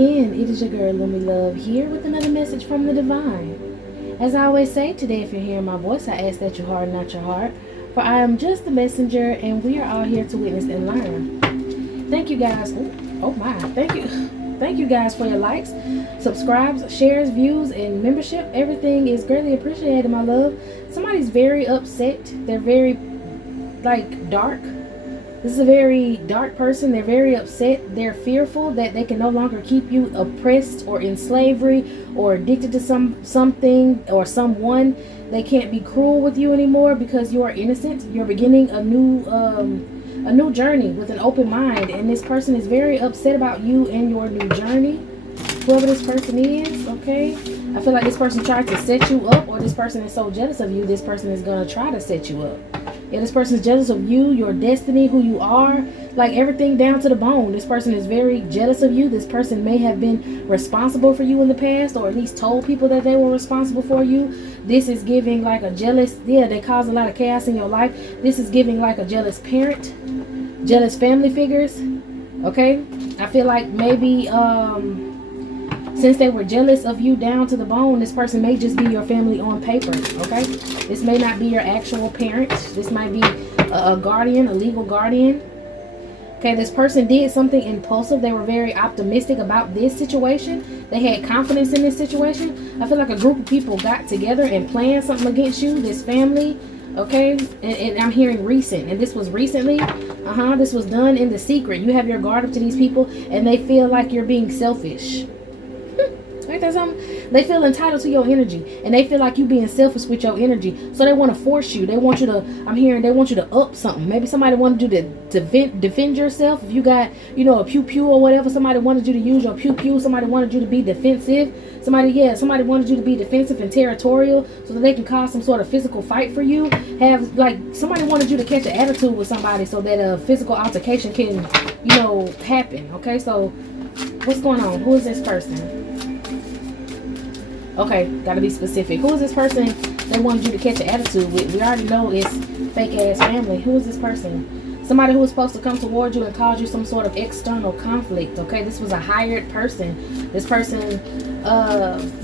again, it is your girl Lumi Love here with another message from the divine. As I always say, today if you're hearing my voice, I ask that you harden not your heart, for I am just the messenger and we are all here to witness and learn. Thank you guys. Thank you guys for your likes, subscribes, shares, views, and membership. Everything is greatly appreciated, my love. Somebody's very upset. They're very dark. This is a very dark person. They're very upset. They're fearful that they can no longer keep you oppressed or in slavery or addicted to something or someone. They can't be cruel with you anymore because you are innocent. You're beginning a new journey with an open mind, and this person is very upset about you and your new journey. Whoever this person is, okay? I feel like this person tried to set you up, or this person is so jealous of you, this person is going to try to set you up. Yeah, this person is jealous of you, your destiny, who you are, like everything down to the bone. This person is very jealous of you. This person may have been responsible for you in the past, or at least told people that they were responsible for you. This is giving like a jealous, they cause a lot of chaos in your life. This is giving like a jealous parent, jealous family figures, okay? I feel like maybe since they were jealous of you down to the bone, this person may just be your family on paper, okay? This may not be your actual parent. This might be a guardian, a legal guardian. Okay, this person did something impulsive. They were very optimistic about this situation. They had confidence in this situation. I feel like a group of people got together and planned something against you, this family, okay? And I'm hearing recent, and this was recently. This was done in the secret. You have your guard up to these people, and they feel like you're being selfish. Ain't that something? They feel entitled to your energy, and they feel like you being selfish with your energy. So they want to force you. They want you to, I'm hearing, they want you to up something. Maybe somebody wanted you to defend yourself. If you got, a pew-pew or whatever, somebody wanted you to use your pew-pew. Somebody wanted you to be defensive. Somebody wanted you to be defensive and territorial so that they can cause some sort of physical fight for you. Somebody wanted you to catch an attitude with somebody so that a physical altercation can, happen. Okay, so what's going on? Who is this person? Okay, gotta be specific. Who is this person they wanted you to catch an attitude with? We already know it's fake ass family. Who is this person? Somebody who was supposed to come towards you and cause you some sort of external conflict. Okay, this was a hired person. This person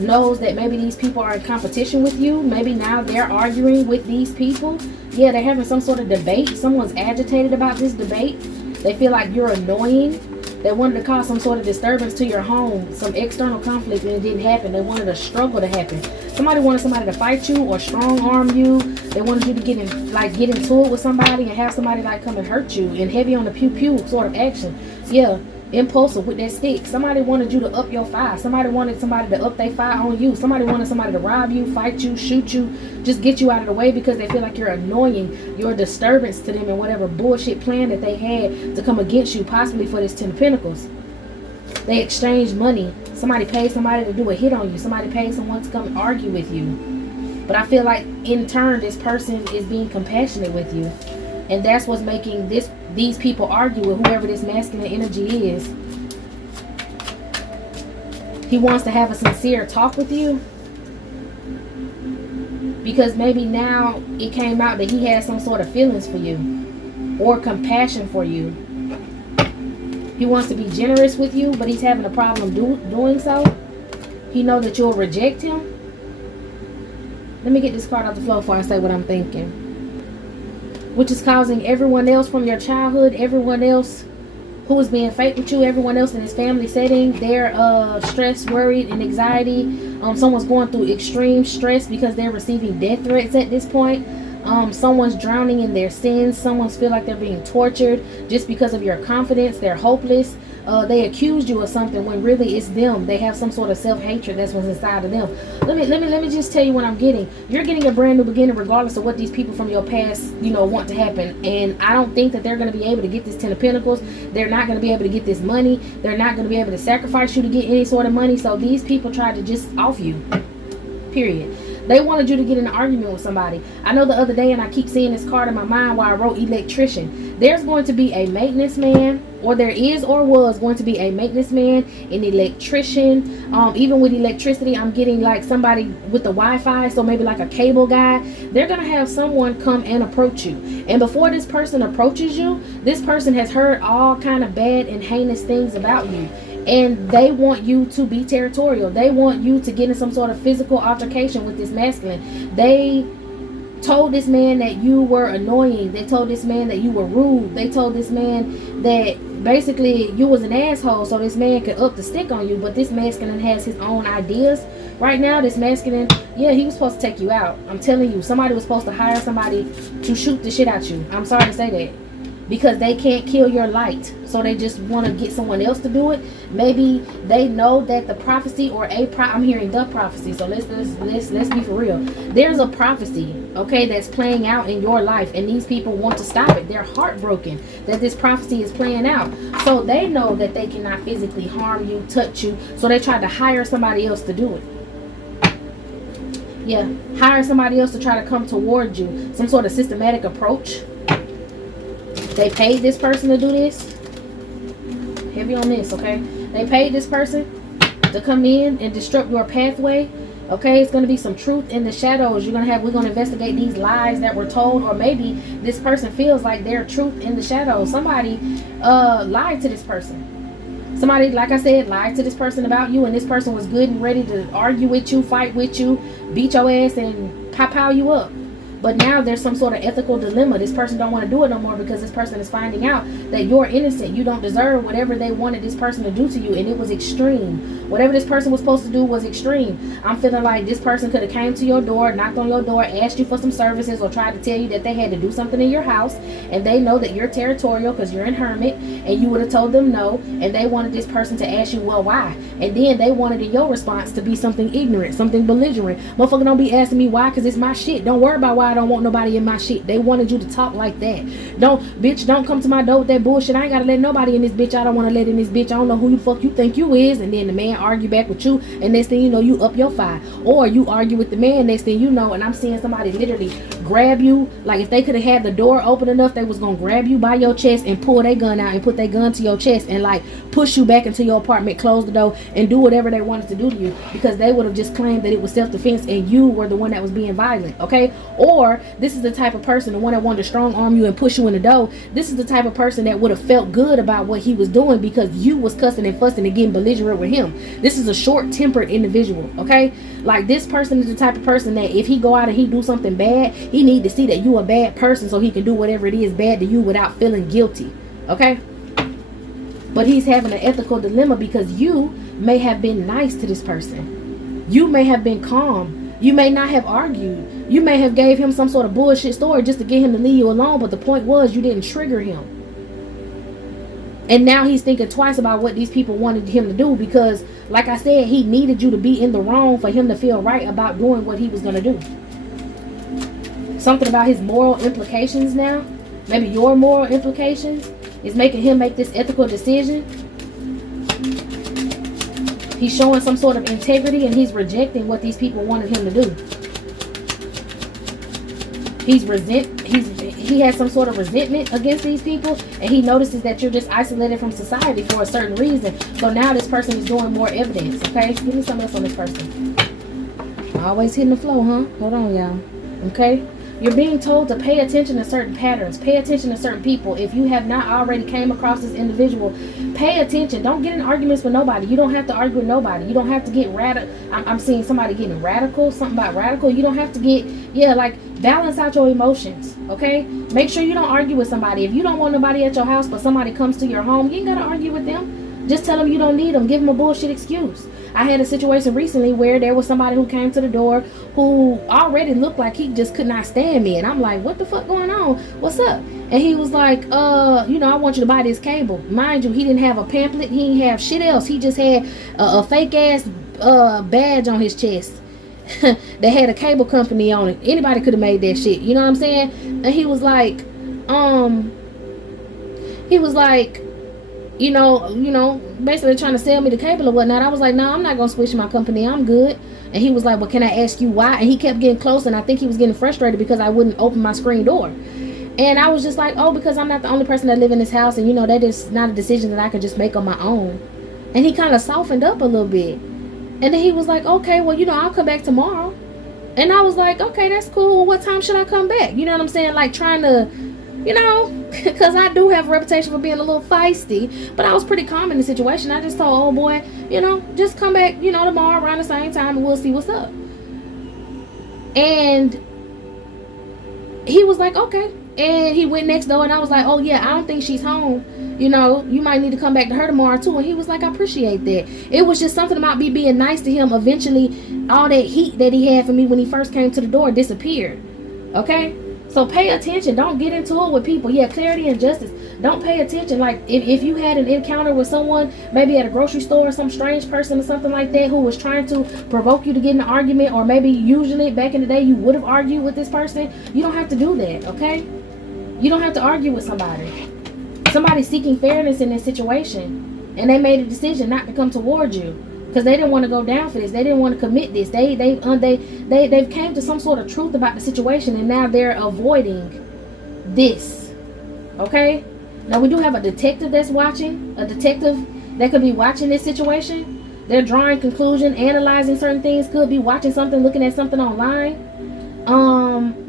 knows that maybe these people are in competition with you. Maybe now they're arguing with these people. Yeah, they're having some sort of debate. Someone's agitated about this debate. They feel like you're annoying. They wanted to cause some sort of disturbance to your home, some external conflict, and it didn't happen. They wanted a struggle to happen. Somebody wanted somebody to fight you or strong arm you. They wanted you to get into it with somebody and have somebody come and hurt you, and heavy on the pew pew sort of action. Yeah, impulsive with that stick. Somebody wanted you to up your fire. Somebody wanted somebody to up their fire on you. Somebody wanted somebody to rob you, fight you, shoot you, just get you out of the way because they feel like you're annoying, you're a disturbance to them in whatever bullshit plan that they had to come against you, possibly for this 10 of Pentacles. They exchanged money. Somebody paid somebody to do a hit on you. Somebody paid someone to come argue with you. But I feel like in turn this person is being compassionate with you. And that's what's making these people argue with whoever this masculine energy is. He wants to have a sincere talk with you. Because maybe now it came out that he has some sort of feelings for you. Or compassion for you. He wants to be generous with you, but he's having a problem doing so. He knows that you'll reject him. Let me get this card off the floor before I say what I'm thinking. Which is causing everyone else from your childhood, everyone else who is being fake with you, everyone else in this family setting, they're stressed, worried, and anxiety. Someone's going through extreme stress because they're receiving death threats at this point. Someone's drowning in their sins. Someone's feel like they're being tortured just because of your confidence. They're hopeless. They accused you of something when really it's them. They have some sort of self-hatred that's what's inside of them. Let me just tell you what I'm getting. You're getting a brand new beginning regardless of what these people from your past, want to happen. And I don't think that they're going to be able to get this 10 of Pentacles. They're not going to be able to get this money. They're not going to be able to sacrifice you to get any sort of money. So these people tried to just off you. Period. They wanted you to get in an argument with somebody. I know the other day, and I keep seeing this card in my mind while I wrote electrician. There's going to be a maintenance man, or there is or was going to be a maintenance man, an electrician. Even with electricity, I'm getting like somebody with the Wi-Fi, so maybe like a cable guy. They're going to have someone come and approach you. And before this person approaches you, this person has heard all kind of bad and heinous things about you. And they want you to be territorial. They want you to get in some sort of physical altercation with this masculine. They told this man that you were annoying. They told this man that you were rude. They told this man that basically you was an asshole, so this man could up the stick on you. But this masculine has his own ideas. Right now, this masculine, yeah, he was supposed to take you out. I'm telling you, somebody was supposed to hire somebody to shoot the shit out you. I'm sorry to say that. Because they can't kill your light, so they just want to get someone else to do it. Maybe they know that the prophecy or I'm hearing the prophecy, so let's be for real. There's a prophecy, okay, that's playing out in your life, and these people want to stop it. They're heartbroken that this prophecy is playing out, so they know that they cannot physically harm you, touch you, so they try to hire somebody else to do it. Yeah, hire somebody else to try to come towards you, some sort of systematic approach. They paid this person to do this. Heavy on this, okay? They paid this person to come in and disrupt your pathway. Okay, it's going to be some truth in the shadows. We're going to investigate these lies that were told, or maybe this person feels like there's truth in the shadows. Somebody lied to this person. Somebody, like I said, lied to this person about you, and this person was good and ready to argue with you, fight with you, beat your ass, and pow you up. But now there's some sort of ethical dilemma. This person don't want to do it no more because this person is finding out that you're innocent. You don't deserve whatever they wanted this person to do to you. And it was extreme. Whatever this person was supposed to do was extreme. I'm feeling like this person could have came to your door, knocked on your door, asked you for some services, or tried to tell you that they had to do something in your house. And they know that you're territorial because you're in hermit. And you would have told them no. And they wanted this person to ask you, well, why? And then they wanted in your response to be something ignorant, something belligerent. Motherfucker, don't be asking me why, because it's my shit. Don't worry about why I don't want nobody in my shit. They wanted you to talk like that. Don't come to my door with that bullshit. I ain't gotta let nobody in this bitch. I don't want to let in this bitch. I don't know who you fuck you think you is. And then the man argue back with you, and next thing you know, you up your fire. Or you argue with the man, next thing you know, and I'm seeing somebody literally grab you. Like if they could have had the door open enough, they was gonna grab you by your chest and pull their gun out and put their gun to your chest and like push you back into your apartment, close the door, and do whatever they wanted to do to you, because they would have just claimed that it was self-defense and you were the one that was being violent. Okay? Or this is the type of person, the one that wanted to strong arm you and push you in the door. This is the type of person that would have felt good about what he was doing because you was cussing and fussing and getting belligerent with him. This is a short-tempered individual. Okay? Like this person is the type of person that if he go out and he do something bad, he need to see that you a bad person so he can do whatever it is bad to you without feeling guilty. Okay? But he's having an ethical dilemma because you may have been nice to this person. You may have been calm. You may not have argued. You may have gave him some sort of bullshit story just to get him to leave you alone. But the point was you didn't trigger him. And now he's thinking twice about what these people wanted him to do because, like I said, he needed you to be in the wrong for him to feel right about doing what he was going to do. Something about his moral implications now, maybe your moral implications, is making him make this ethical decision. He's showing some sort of integrity and he's rejecting what these people wanted him to do. He has some sort of resentment against these people, and he notices that you're just isolated from society for a certain reason. So now this person is doing more evidence. Okay, give me something else on this person. Always hitting the flow, huh? Hold on, y'all. Okay. You're being told to pay attention to certain patterns. Pay attention to certain people. If you have not already came across this individual, pay attention. Don't get in arguments with nobody. You don't have to argue with nobody. You don't have to get radical. I'm seeing somebody getting radical. Something about radical. You don't have to get, balance out your emotions. Okay? Make sure you don't argue with somebody. If you don't want nobody at your house, but somebody comes to your home, you ain't got to argue with them. Just tell them you don't need them. Give them a bullshit excuse. I had a situation recently where there was somebody who came to the door who already looked like he just could not stand me. And I'm like, what the fuck going on? What's up? And he was like, I want you to buy this cable. Mind you, he didn't have a pamphlet. He didn't have shit else. He just had a fake ass badge on his chest that had a cable company on it. Anybody could have made that shit. You know what I'm saying? And he was like, basically trying to sell me the cable or whatnot. I was like, no, I'm not going to switch my company. I'm good. And he was like, well, can I ask you why? And he kept getting close, and I think he was getting frustrated because I wouldn't open my screen door. And I was just like, oh, because I'm not the only person that live in this house, and that is not a decision that I could just make on my own. And he kind of softened up a little bit. And then he was like, okay, well, I'll come back tomorrow. And I was like, okay, that's cool. What time should I come back? You know what I'm saying? Like trying to you know, because I do have a reputation for being a little feisty, but I was pretty calm in the situation. I just told old boy, you know, just come back, you know, tomorrow around the same time and we'll see what's up. And he was like, okay. And he went next door and I was like, oh yeah, I don't think she's home. You know, you might need to come back to her tomorrow too. And he was like, I appreciate that. It was just something about me being nice to him. Eventually, all that heat that he had for me when he first came to the door disappeared. Okay? So pay attention. Don't get into it with people. Yeah, clarity and justice. Don't pay attention. Like, if you had an encounter with someone, maybe at a grocery store, some strange person or something like that, who was trying to provoke you to get in an argument, or maybe usually back in the day you would have argued with this person, you don't have to do that, okay? You don't have to argue with somebody. Somebody's seeking fairness in this situation, and they made a decision not to come towards you because they didn't want to go down for this. They didn't want to commit this. They've came to some sort of truth about the situation, and now they're avoiding this. Okay? Now we do have a detective that's watching, a detective that could be watching this situation. They're drawing conclusion, analyzing certain things, could be watching something, looking at something online.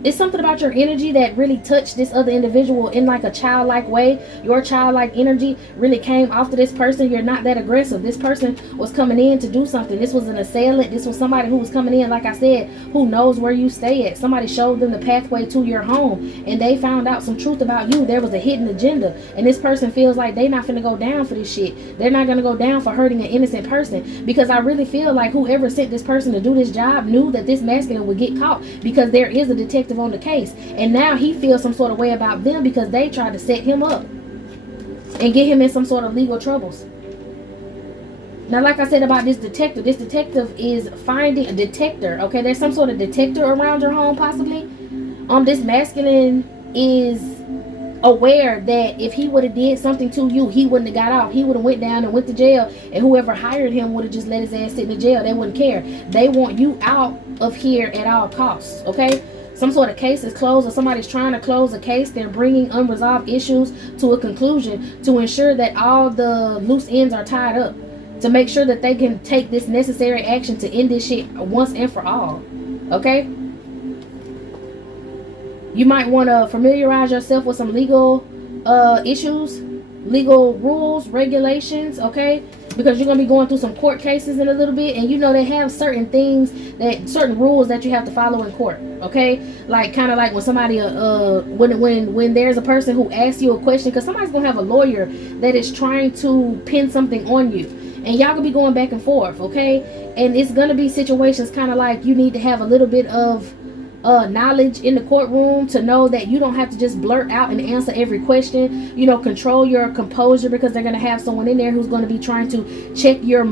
It's something about your energy that really touched this other individual in like a childlike way. Your childlike energy really came off to this person. You're not that aggressive. This person was coming in to do something. This was an assailant. This was somebody who was coming in, like I said, who knows where you stay at. Somebody showed them the pathway to your home, and they found out some truth about you. There was a hidden agenda, and this person feels like they're not finna go down for this shit. They're not gonna go down for hurting an innocent person, because I really feel like whoever sent this person to do this job knew that this masculine would get caught, because there is a detective on the case, and now he feels some sort of way about them because they tried to set him up and get him in some sort of legal troubles. Now, like I said about this detective is finding a detector. Okay, there's some sort of detector around your home possibly. This masculine is aware that if he would have did something to you, he wouldn't have got off. He would have went down and went to jail, and whoever hired him would have just let his ass sit in the jail. They wouldn't care. They want you out of here at all costs. Okay, some sort of case is closed, or somebody's trying to close a case. They're bringing unresolved issues to a conclusion to ensure that all the loose ends are tied up, to make sure that they can take this necessary action to end this shit once and for all. Okay, you might want to familiarize yourself with some legal issues, legal rules, regulations, okay? Because you're going to be going through some court cases in a little bit, and you know they have certain things, that certain rules that you have to follow in court, okay? Like kind of like when somebody when there's a person who asks you a question, because somebody's going to have a lawyer that is trying to pin something on you, and y'all gonna be going back and forth, okay? And it's going to be situations kind of like you need to have a little bit of knowledge in the courtroom to know that you don't have to just blurt out and answer every question. You know, control your composure, because they're going to have someone in there who's going to be trying to check your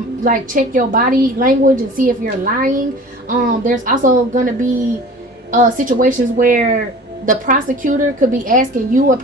body language and see if you're lying. There's also going to be situations where the prosecutor could be asking you a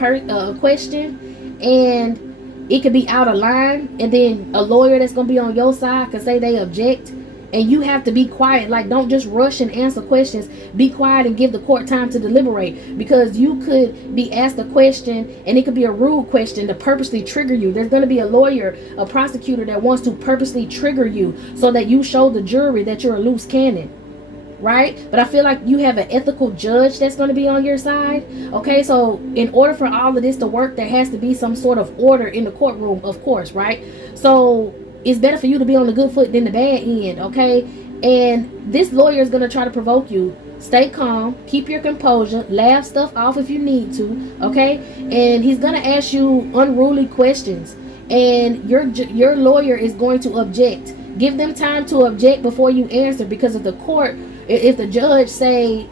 question, and it could be out of line, and then a lawyer that's going to be on your side could say they object. And you have to be quiet. Like, don't just rush and answer questions. Be quiet and give the court time to deliberate, because you could be asked a question and it could be a rude question to purposely trigger you. There's going to be a lawyer, a prosecutor that wants to purposely trigger you so that you show the jury that you're a loose cannon, right? But I feel like you have an ethical judge that's going to be on your side. Okay, so in order for all of this to work, there has to be some sort of order in the courtroom, of course, right? So it's better for you to be on the good foot than the bad end, okay? And this lawyer is going to try to provoke you. Stay calm, keep your composure, laugh stuff off if you need to, okay? And he's going to ask you unruly questions, and your lawyer is going to object. Give them time to object before you answer, because if the judge say,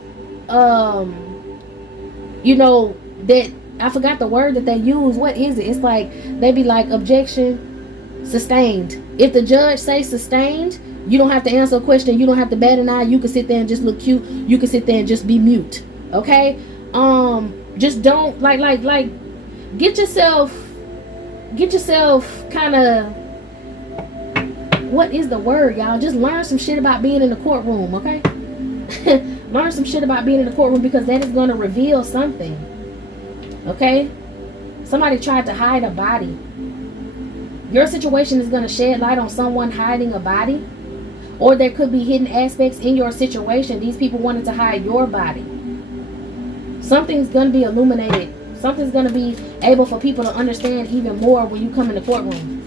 you know, that, I forgot the word that they use. What is it? It's like, they be like, objection sustained. If the judge says sustained, you don't have to answer a question. You don't have to bat an eye. You can sit there and just look cute. You can sit there and just be mute. Okay? Just don't like get yourself kind of, what is the word, y'all? Just learn some shit about being in the courtroom, okay? Learn some shit about being in the courtroom, because that is going to reveal something. Okay? Somebody tried to hide a body. Your situation is going to shed light on someone hiding a body, or there could be hidden aspects in your situation. These people wanted to hide your body. Something's going to be illuminated. Something's going to be able for people to understand even more when you come in the courtroom.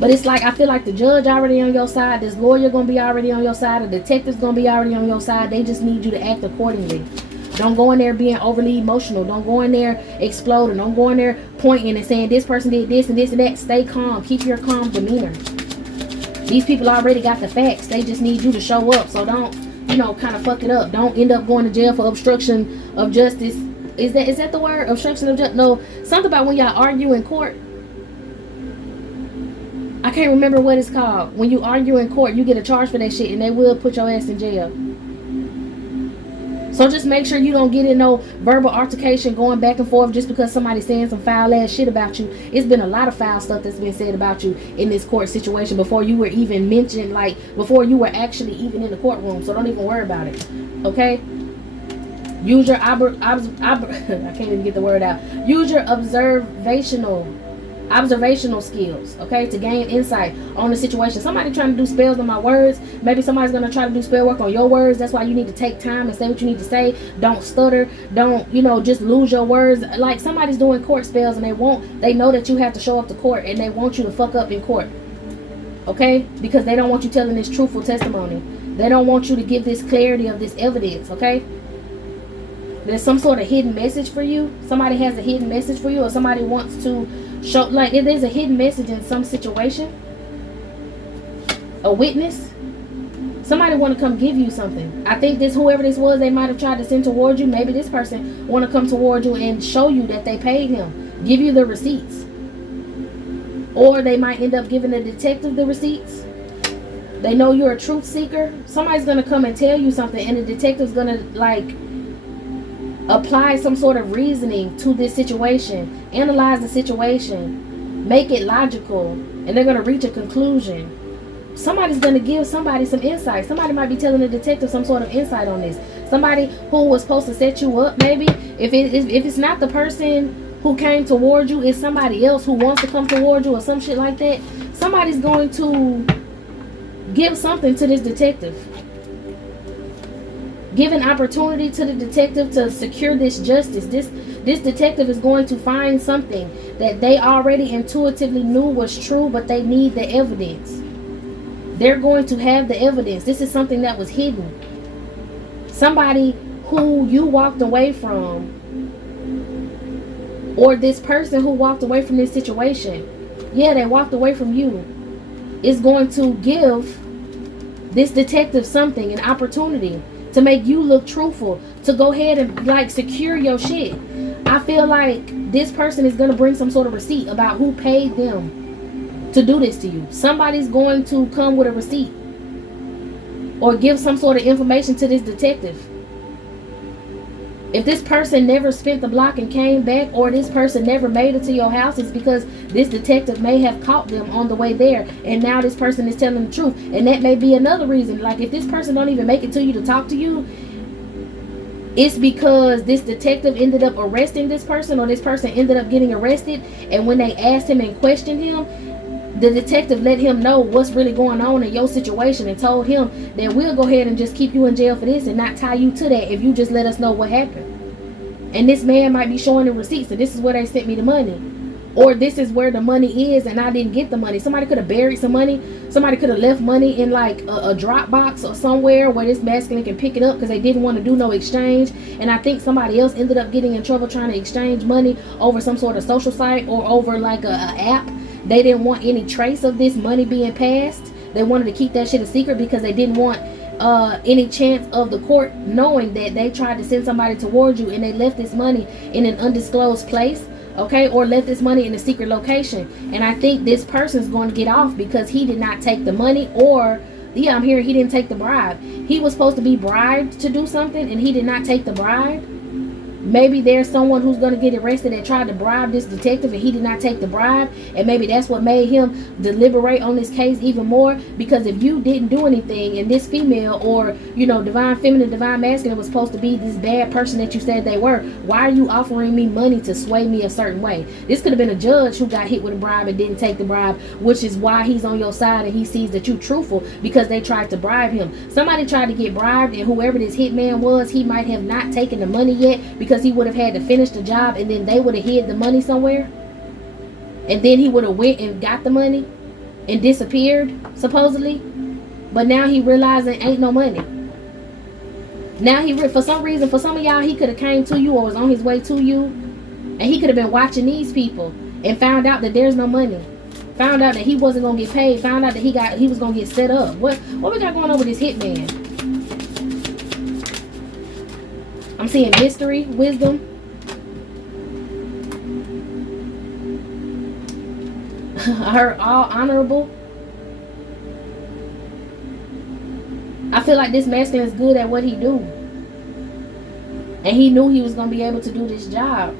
But it's like, I feel like the judge already on your side. This lawyer going to be already on your side. The detective's going to be already on your side. They just need you to act accordingly. Don't go in there being overly emotional. Don't go in there exploding. Don't go in there pointing and saying this person did this and this and that. Stay calm. Keep your calm demeanor. These people already got the facts. They just need you to show up. So don't, you know, kind of fuck it up. Don't end up going to jail for obstruction of justice. Is that the word? Obstruction of justice? No, something about when y'all argue in court. I can't remember what it's called. When you argue in court, you get a charge for that shit, and they will put your ass in jail. So just make sure you don't get in no verbal altercation going back and forth just because somebody's saying some foul ass shit about you. It's been a lot of foul stuff that's been said about you in this court situation before you were even mentioned, like before you were actually even in the courtroom. So don't even worry about it. Okay? Use your I can't even get the word out. Use your observational skills, okay, to gain insight on the situation. Somebody trying to do spells on my words. Maybe somebody's going to try to do spell work on your words. That's why you need to take time and say what you need to say. Don't stutter. Don't, you know, just lose your words. Like somebody's doing court spells and they know that you have to show up to court and they want you to fuck up in court, okay, because they don't want you telling this truthful testimony. They don't want you to give this clarity of this evidence, okay. There's some sort of hidden message for you. Somebody has a hidden message for you, or somebody wants to show, like if there's a hidden message in some situation, a witness, somebody want to come give you something. I think whoever this was, they might have tried to send towards you. Maybe this person want to come towards you and show you that they paid him, give you the receipts, or they might end up giving the detective the receipts. They know you're a truth seeker. Somebody's gonna come and tell you something, and the detective's gonna like apply some sort of reasoning to this situation, analyze the situation, make it logical, and they're going to reach a conclusion. Somebody's going to give somebody some insight. Somebody might be telling the detective some sort of insight on this. Somebody who was supposed to set you up, maybe. If it's not the person who came toward you, it's somebody else who wants to come toward you or some shit like that. Somebody's going to give something to this detective. Give an opportunity to the detective to secure this justice. This detective is going to find something that they already intuitively knew was true, but they need the evidence. They're going to have the evidence. This is something that was hidden. Somebody who you walked away from, or this person who walked away from this situation, yeah, they walked away from you, is going to give this detective something, an opportunity to make you look truthful, to go ahead and like secure your shit. I feel like this person is going to bring some sort of receipt about who paid them to do this to you. Somebody's going to come with a receipt or give some sort of information to this detective. If this person never spent the block and came back, or this person never made it to your house, it's because this detective may have caught them on the way there, and now this person is telling the truth. And that may be another reason. Like if this person don't even make it to you to talk to you, it's because this detective ended up arresting this person, or this person ended up getting arrested, and when they asked him and questioned him, the detective let him know what's really going on in your situation and told him that we'll go ahead and just keep you in jail for this and not tie you to that if you just let us know what happened. And this man might be showing the receipts, and this is where they sent me the money, or this is where the money is and I didn't get the money. Somebody could have buried some money. Somebody could have left money in like a drop box or somewhere where this masculine can pick it up because they didn't want to do no exchange. And I think somebody else ended up getting in trouble trying to exchange money over some sort of social site or over like a app. They didn't want any trace of this money being passed. They wanted to keep that shit a secret because they didn't want any chance of the court knowing that they tried to send somebody towards you and they left this money in an undisclosed place, okay, or left this money in a secret location. And I think this person's going to get off because he did not take the money, or yeah, I'm hearing he didn't take the bribe. He was supposed to be bribed to do something and he did not take the bribe. Maybe there's someone who's going to get arrested that tried to bribe this detective and he did not take the bribe, and maybe that's what made him deliberate on this case even more. Because if you didn't do anything and this female, or you know, divine feminine, divine masculine was supposed to be this bad person that you said they were, why are you offering me money to sway me a certain way? This could have been a judge who got hit with a bribe and didn't take the bribe, which is why he's on your side and he sees that you're truthful, because they tried to bribe him. Somebody tried to get bribed, and whoever this hitman was, he might have not taken the money yet because because he would have had to finish the job, and then they would have hid the money somewhere, and then he would have went and got the money and disappeared supposedly. But now he realizing ain't no money. Now for some reason, for some of y'all, he could have came to you or was on his way to you, and he could have been watching these people and found out that there's no money, found out that he wasn't gonna get paid, found out that he was gonna get set up. What we got going on with this hitman? I'm seeing mystery, wisdom, I heard all honorable. I feel like this masculine is good at what he do, and he knew he was gonna be able to do this job.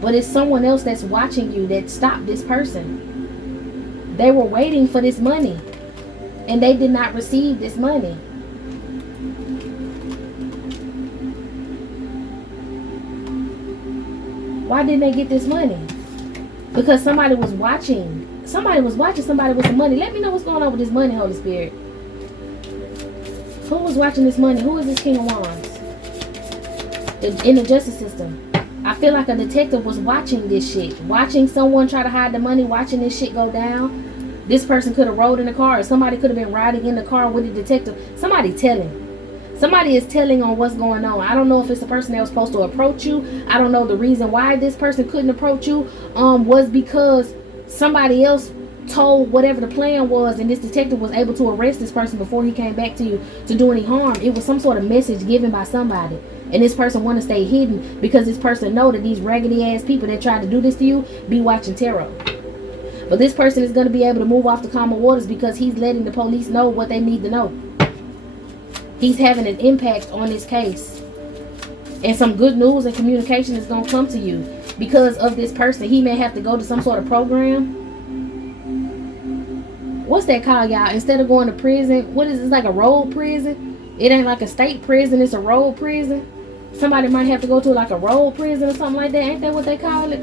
But it's someone else that's watching you that stopped this person. They were waiting for this money, and they did not receive this money. Why didn't they get this money? Because somebody was watching. Somebody was watching somebody with some money. Let me know what's going on with this money, Holy Spirit. Who was watching this money? Who is this King of Wands? In the justice system. I feel like a detective was watching this shit. Watching someone try to hide the money. Watching this shit go down. This person could have rode in the car. Or somebody could have been riding in the car with the detective. Somebody telling. Somebody is telling on what's going on. I don't know if it's the person that was supposed to approach you. I don't know the reason why this person couldn't approach you. Was because somebody else told whatever the plan was, and this detective was able to arrest this person before he came back to you to do any harm. It was some sort of message given by somebody, and this person want to stay hidden because this person know that these raggedy ass people that tried to do this to you be watching tarot. But this person is going to be able to move off the calmer waters because he's letting the police know what they need to know. He's having an impact on this case, and some good news and communication is going to come to you because of this person. He may have to go to some sort of program. What's that called, y'all? Instead of going to prison, what is it? It's like a road prison. It ain't like a state prison, it's a road prison. Somebody might have to go to like a road prison or something like that. Ain't that what they call it?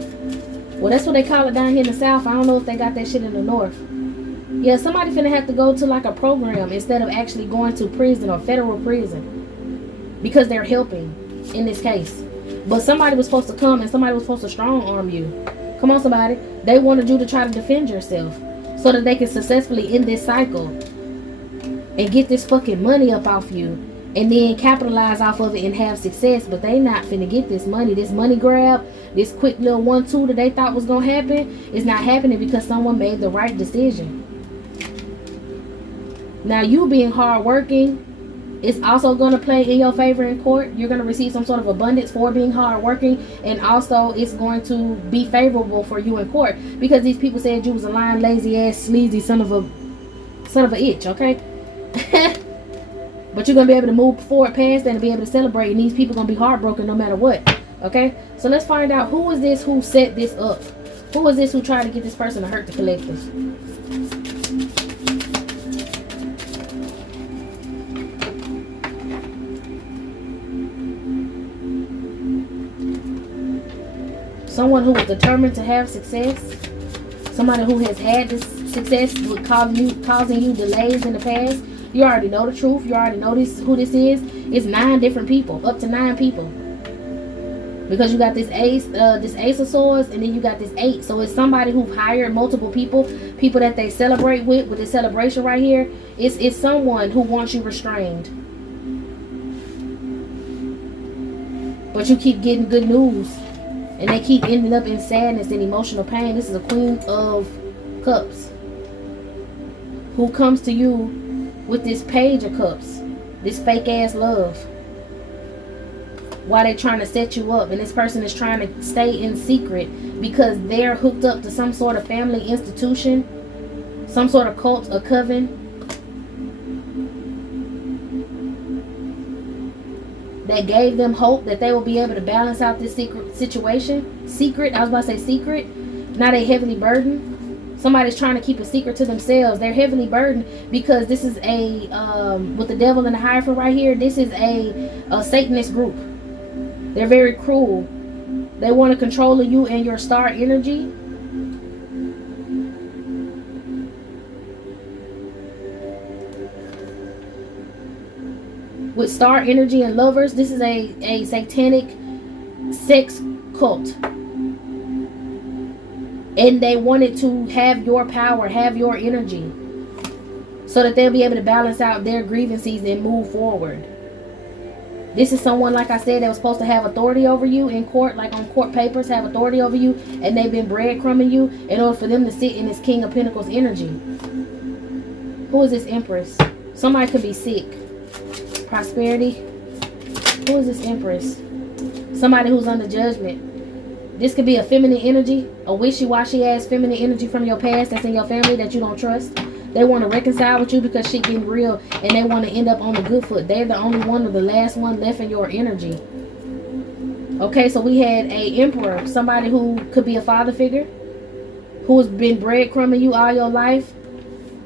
Well, that's what they call it down here in the South. I don't know if they got that shit in the North. Yeah, somebody finna have to go to like a program instead of actually going to prison or federal prison, because they're helping in this case. But somebody was supposed to come, and somebody was supposed to strong arm you. Come on, somebody. They wanted you to try to defend yourself so that they can successfully end this cycle and get this fucking money up off you, and then capitalize off of it and have success. But they not finna get this money. This money grab, this quick little 1-2 that they thought was gonna happen, is not happening because someone made the right decision. Now, you being hardworking is also going to play in your favor in court. You're going to receive some sort of abundance for being hardworking, and also it's going to be favorable for you in court because these people said you was a lying, lazy ass, sleazy son of a itch, okay? But you're going to be able to move forward past that and be able to celebrate, and these people going to be heartbroken no matter what, okay? So let's find out, who is this who set this up? Who is this who tried to get this person to hurt the collective? Someone who was determined to have success. Somebody who has had this success with causing you delays in the past. You already know the truth. You already know who this is. It's 9 different people. Up to 9 people. Because you got this ace of swords, and then you got this 8. So it's somebody who hired multiple people. People that they celebrate with this celebration right here. It's someone who wants you restrained. But you keep getting good news. And they keep ending up in sadness and emotional pain. This is a Queen of Cups who comes to you with this Page of Cups. This fake ass love. While they're trying to set you up. And this person is trying to stay in secret because they're hooked up to some sort of family institution. Some sort of cult, a coven. That gave them hope that they will be able to balance out this secret situation. Secret, I was about to say secret. Now they heavily burdened. Somebody's trying to keep a secret to themselves. They're heavily burdened because this is a, with the devil and the Hierophant right here, this is a Satanist group. They're very cruel. They want to control you and your star energy. With star energy and lovers, this is a satanic sex cult. And they wanted to have your power, have your energy, so that they'll be able to balance out their grievances and move forward. This is someone, like I said, that was supposed to have authority over you in court, like on court papers, have authority over you, and they've been breadcrumbing you in order for them to sit in this King of Pentacles energy. Who is this Empress? Somebody could be sick. Prosperity. Who is this Empress? Somebody who's under judgment. This could be a feminine energy, a wishy-washy ass feminine energy from your past that's in your family that you don't trust. They want to reconcile with you because shit getting real, and they want to end up on the good foot. They're the only one or the last one left in your energy. Okay, so we had a Emperor, somebody who could be a father figure, who has been breadcrumbing you all your life,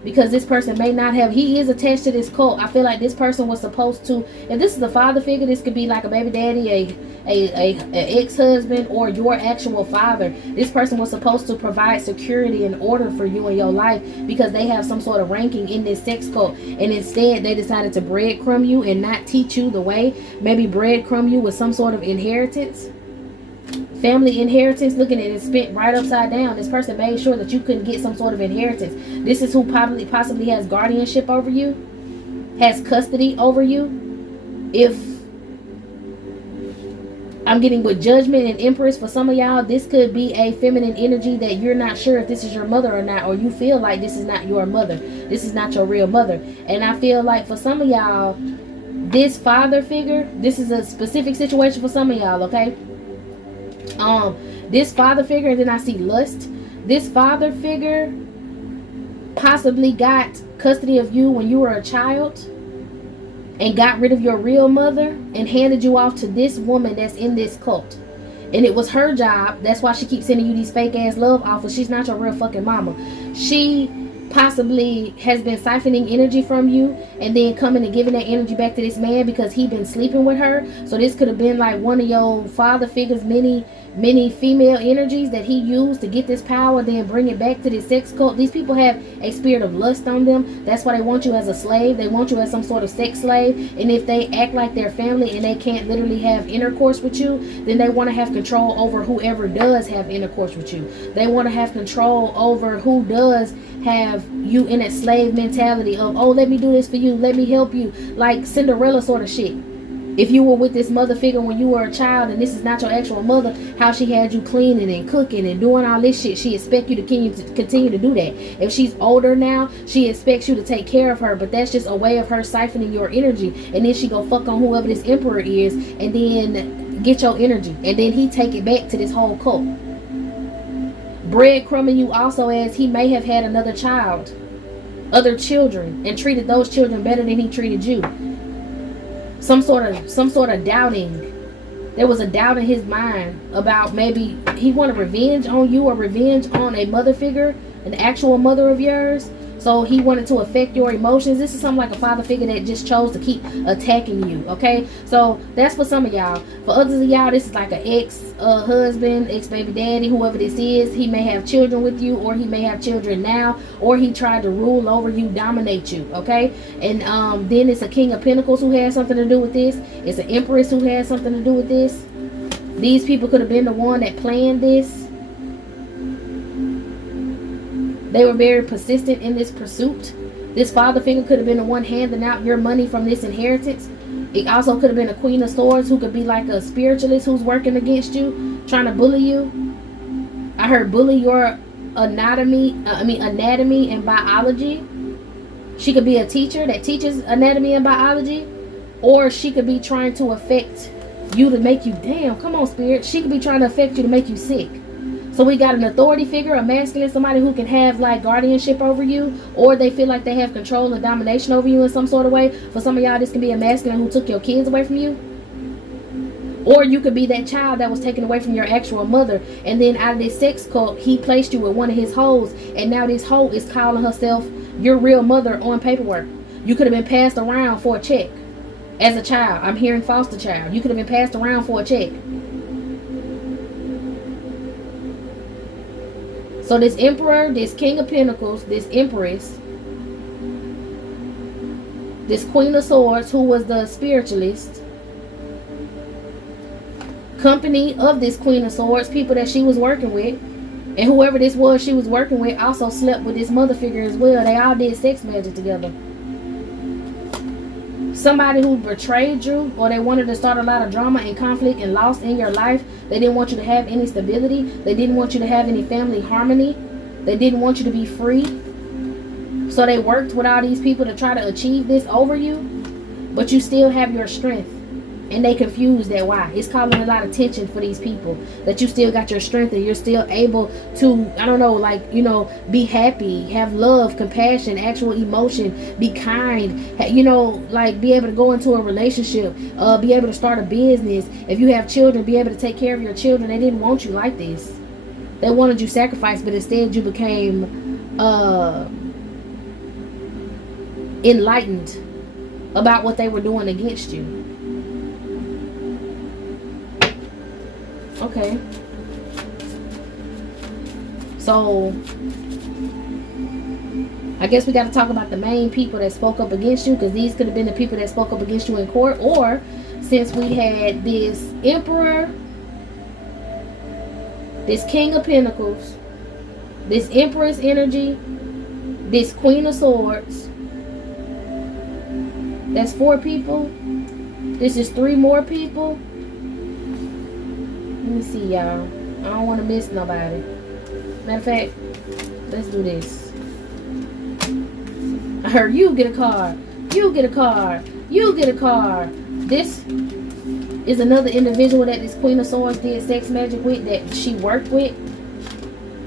because this person may not have, he is attached to this cult. I feel like this person was supposed to, if this is a father figure, this could be like a baby daddy, a ex-husband, or your actual father. This person was supposed to provide security and order for you in your life because they have some sort of ranking in this sex cult, and instead they decided to breadcrumb you and not teach you the way. Maybe breadcrumb you with some sort of inheritance, family inheritance. Looking at it spent right upside down. This person made sure that you couldn't get some sort of inheritance. This is who possibly has guardianship over you, has custody over you. If I'm getting with Judgment and Empress, for some of y'all, this could be a feminine energy that you're not sure if this is your mother or not, or you feel like this is not your mother. This is not your real mother. And I feel like for some of y'all, this father figure, this is a specific situation for some of y'all, okay? This father figure, and then I see lust. This father figure possibly got custody of you when you were a child and got rid of your real mother and handed you off to this woman that's in this cult. And it was her job. That's why she keeps sending you these fake ass love offers. She's not your real fucking mama. She possibly has been siphoning energy from you and then coming and giving that energy back to this man because he been sleeping with her. So this could have been like one of your father figures, many female energies that he used to get this power, then bring it back to this sex cult. These people have a spirit of lust on them. That's why they want you as a slave. They want you as some sort of sex slave. And if they act like their family and they can't literally have intercourse with you, then they want to have control over whoever does have intercourse with you. They want to have control over who does have you in that slave mentality of, oh, let me do this for you, let me help you, like Cinderella sort of shit. If you were with this mother figure when you were a child and this is not your actual mother, how she had you cleaning and cooking and doing all this shit, she expects you to continue to do that. If she's older now, she expects you to take care of her, but that's just a way of her siphoning your energy. And then she go fuck on whoever this emperor is and then get your energy, and then he take it back to this whole cult. Breadcrumbing you also, as he may have had another child, other children, and treated those children better than he treated you. Some sort of doubting. There was a doubt in his mind about maybe he wanted revenge on you or revenge on a mother figure, an actual mother of yours. So he wanted to affect your emotions. This is something like a father figure that just chose to keep attacking you, okay? So that's for some of y'all. For others of y'all, this is like an ex-husband, ex-baby daddy, whoever this is. He may have children with you, or he may have children now, or he tried to rule over you, dominate you, okay? And then it's a King of Pentacles who has something to do with this. It's an Empress who has something to do with this. These people could have been the one that planned this. They were very persistent in this pursuit. This father figure could have been the one handing out your money from this inheritance. It also could have been a Queen of Swords who could be like a spiritualist who's working against you, trying to bully you. I heard bully your anatomy and biology. She could be a teacher that teaches anatomy and biology, or she could be trying to affect you to make you, damn, come on, spirit. She could be trying to affect you to make you sick. So we got an authority figure, a masculine, somebody who can have like guardianship over you, or they feel like they have control and domination over you in some sort of way. For some of y'all, this can be a masculine who took your kids away from you. Or you could be that child that was taken away from your actual mother, and then out of this sex cult, he placed you with one of his hoes, and now this hoe is calling herself your real mother on paperwork. You could have been passed around for a check as a child. I'm hearing foster child. You could have been passed around for a check. So this Emperor, this King of Pentacles, this Empress, this Queen of Swords, who was the spiritualist, company of this Queen of Swords, people that she was working with. And whoever this was she was working with also slept with this mother figure as well. They all did sex magic together. Somebody who betrayed you, or they wanted to start a lot of drama and conflict and loss in your life. They didn't want you to have any stability. They didn't want you to have any family harmony. They didn't want you to be free. So they worked with all these people to try to achieve this over you. But you still have your strength. And they confuse that why. It's causing a lot of tension for these people. That you still got your strength and you're still able to, I don't know, like, you know, be happy, have love, compassion, actual emotion, be kind, you know, like be able to go into a relationship, be able to start a business. If you have children, be able to take care of your children. They didn't want you like this. They wanted you sacrificed, but instead you became enlightened about what they were doing against you. Okay. So I guess we got to talk about the main people that spoke up against you, because these could have been the people that spoke up against you in court. Or since we had this Emperor, this King of Pentacles, this Empress energy, this Queen of Swords, that's 4 people. This is 3 more people. Let me see, y'all. I don't want to miss nobody. Matter of fact, let's do this. I heard you get a car. You get a car. You get a car. This is another individual that this Queen of Swords did sex magic with, that she worked with.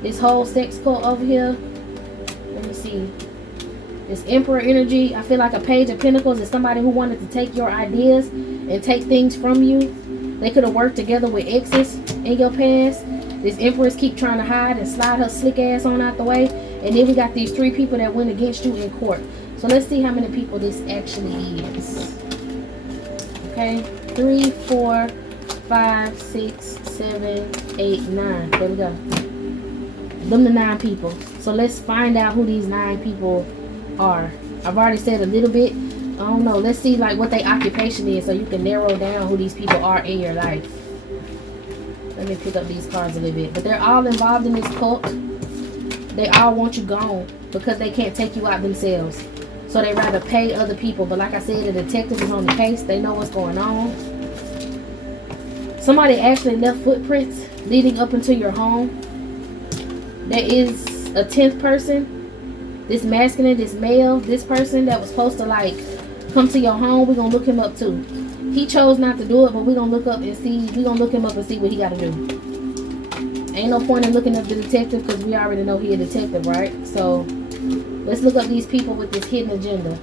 This whole sex cult over here. Let me see. This Emperor energy. I feel like a Page of Pentacles is somebody who wanted to take your ideas and take things from you. They could have worked together with exes in your past. This Empress keep trying to hide and slide her slick ass on out the way. And then we got these 3 people that went against you in court. So let's see how many people this actually is. Okay. 3, 4, 5, 6, 7, 8, 9. There we go. Them the 9 people. So let's find out who these 9 people are. I've already said a little bit. I don't know. Let's see like what their occupation is, so you can narrow down who these people are in your life. Let me pick up these cards a little bit. But they're all involved in this cult. They all want you gone because they can't take you out themselves. So they rather pay other people. But like I said, the detective is on the case. They know what's going on. Somebody actually left footprints leading up into your home. There is a 10th person. This masculine, this male, this person that was supposed to like come to your home. We're going to look him up too. He chose not to do it, but we're going to look up and see. We're going to look him up and see what he got to do. Ain't no point in looking up the detective because we already know he a detective, right? So let's look up these people with this hidden agenda.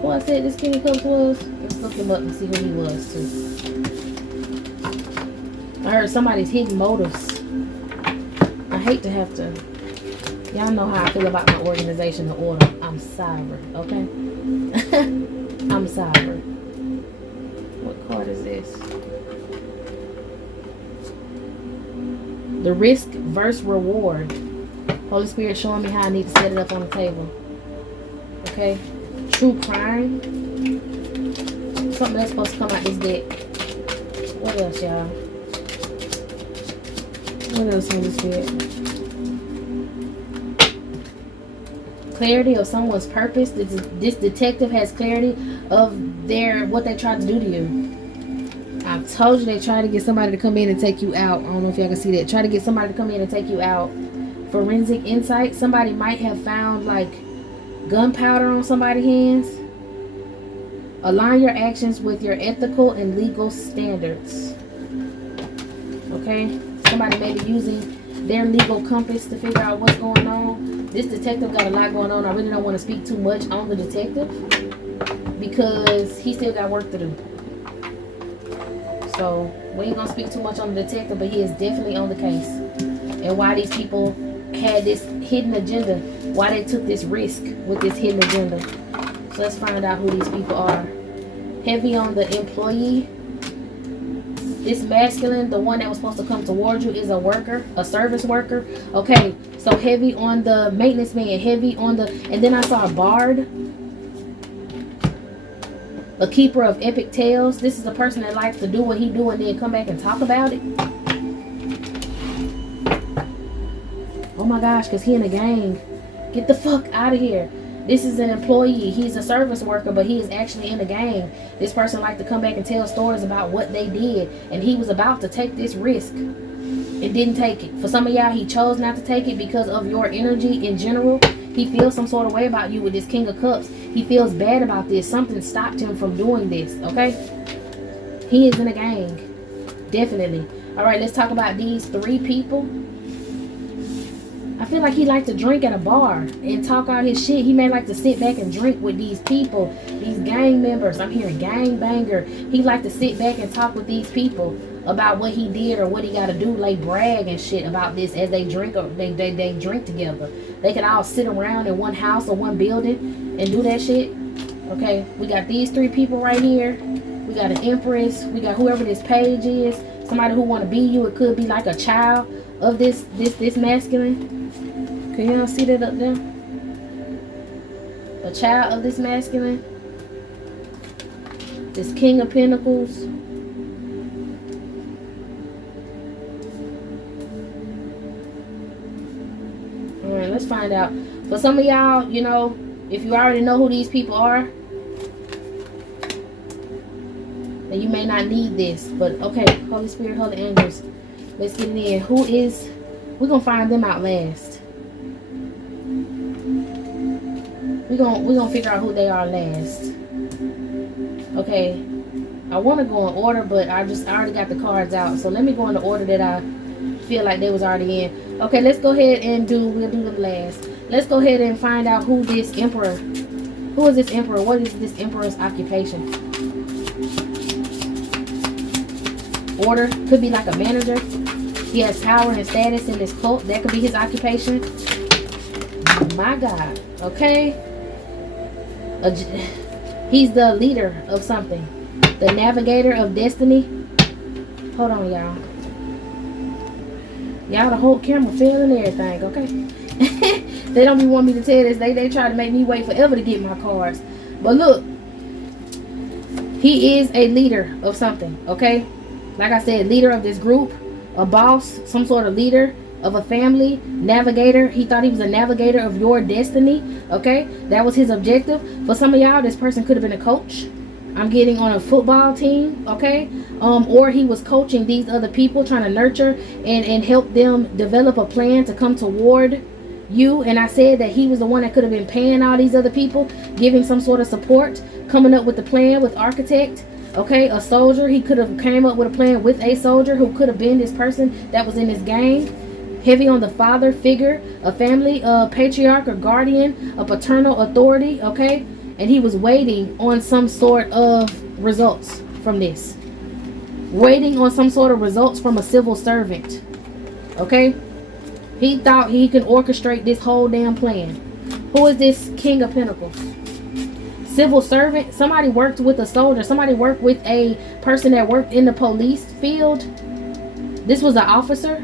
Who I said this King of Cups was? Let's look him up and see who he was too. I heard somebody's hidden motives. I hate to have to. Y'all know how I feel about my organization and order. I'm sorry, okay? I'm sorry. What card is this? The risk versus reward. Holy Spirit showing me how I need to set it up on the table. Okay? True crime. Something that's supposed to come out this deck. What else, y'all? What else, Holy Spirit? Clarity of someone's purpose. This detective has clarity of what they tried to do to you. I told you they tried to get somebody to come in and take you out. I don't know if y'all can see that. Try to get somebody to come in and take you out. Forensic insight. Somebody might have found like gunpowder on somebody's hands. Align your actions with your ethical and legal standards. Okay? Somebody may be using their legal compass to figure out what's going on. This detective got a lot going on. I really don't want to speak too much on the detective because he still got work to do. So we ain't gonna speak too much on the detective, but he is definitely on the case. And why these people had this hidden agenda, why they took this risk with this hidden agenda. So let's find out who these people are. Heavy on the employee. This masculine, the one that was supposed to come towards you, is a worker, a service worker. Okay, so heavy on the maintenance man, heavy on the, and then I saw a bard. A keeper of epic tales. This is a person that likes to do what he do and then come back and talk about it. Oh my gosh, because he in a gang. Get the fuck out of here. This is an employee. He's a service worker, but he is actually in a gang. This person likes to come back and tell stories about what they did. And he was about to take this risk and didn't take it. For some of y'all, he chose not to take it because of your energy in general. He feels some sort of way about you with this King of Cups. He feels bad about this. Something stopped him from doing this, okay? He is in a gang. Definitely. All right, let's talk about these 3 people. I feel like he liked to drink at a bar and talk out his shit. He may like to sit back and drink with these people, these gang members. I'm hearing gang banger. He like to sit back and talk with these people about what he did or what he got to do, like brag and shit about this as they drink or they drink together. They can all sit around in one house or one building and do that shit. Okay, we got these 3 people right here. We got an empress. We got whoever this page is. Somebody who want to be you. It could be like a child of this masculine. Can y'all see that up there? A child of this masculine. This King of Pentacles. Alright, let's find out. For some of y'all, you know, if you already know who these people are, then you may not need this. But okay, Holy Spirit, Holy Angels, let's get it in. Who is, we're going to find them out last. We're gonna figure out who they are last. Okay. I want to go in order, but I already got the cards out. So let me go in the order that I feel like they was already in. Okay, let's go ahead and we'll do them last. Let's go ahead and find out who this emperor. Who is this emperor? What is this emperor's occupation? Order. Could be like a manager. He has power and status in this cult. That could be his occupation. My God. Okay. He's the leader of something. The navigator of destiny. Hold on, y'all. Y'all, the whole camera failing everything, okay? They don't even want me to tell this. They try to make me wait forever to get my cards. But look. He is a leader of something, okay? Like I said, leader of this group. A boss. Some sort of leader of a family. Navigator. He thought he was a navigator of your destiny, okay? That was his objective. For some of y'all, this person could have been a coach. I'm getting on a football team, okay? Or he was coaching these other people, trying to nurture and help them develop a plan to come toward you. And I said that he was the one that could have been paying all these other people, giving some sort of support, coming up with the plan with architect, okay? A soldier. He could have came up with a plan with a soldier who could have been this person that was in this gang. Heavy on the father figure, a family, patriarch or guardian, a paternal authority, okay? And he was waiting on some sort of results from this. Waiting on some sort of results from a civil servant, okay? He thought he could orchestrate this whole damn plan. Who is this King of Pentacles? Civil servant. Somebody worked with a soldier. Somebody worked with a person that worked in the police field. This was an officer.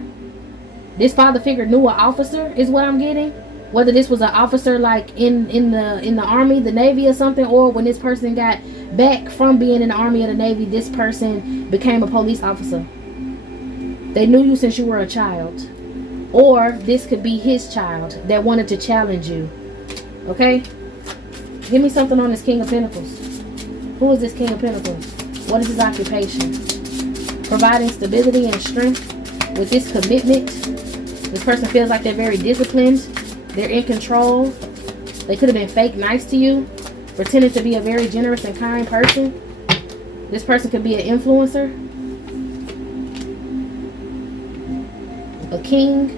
This father figure knew an officer is what I'm getting. Whether this was an officer like in the army, the navy or something, or when this person got back from being in the army or the navy, this person became a police officer. They knew you since you were a child. Or this could be his child that wanted to challenge you. Okay? Give me something on this King of Pentacles. Who is this King of Pentacles? What is his occupation? Providing stability and strength with this commitment. This person feels like they're very disciplined. They're in control. They could have been fake nice to you. Pretending to be a very generous and kind person. This person could be an influencer. A king.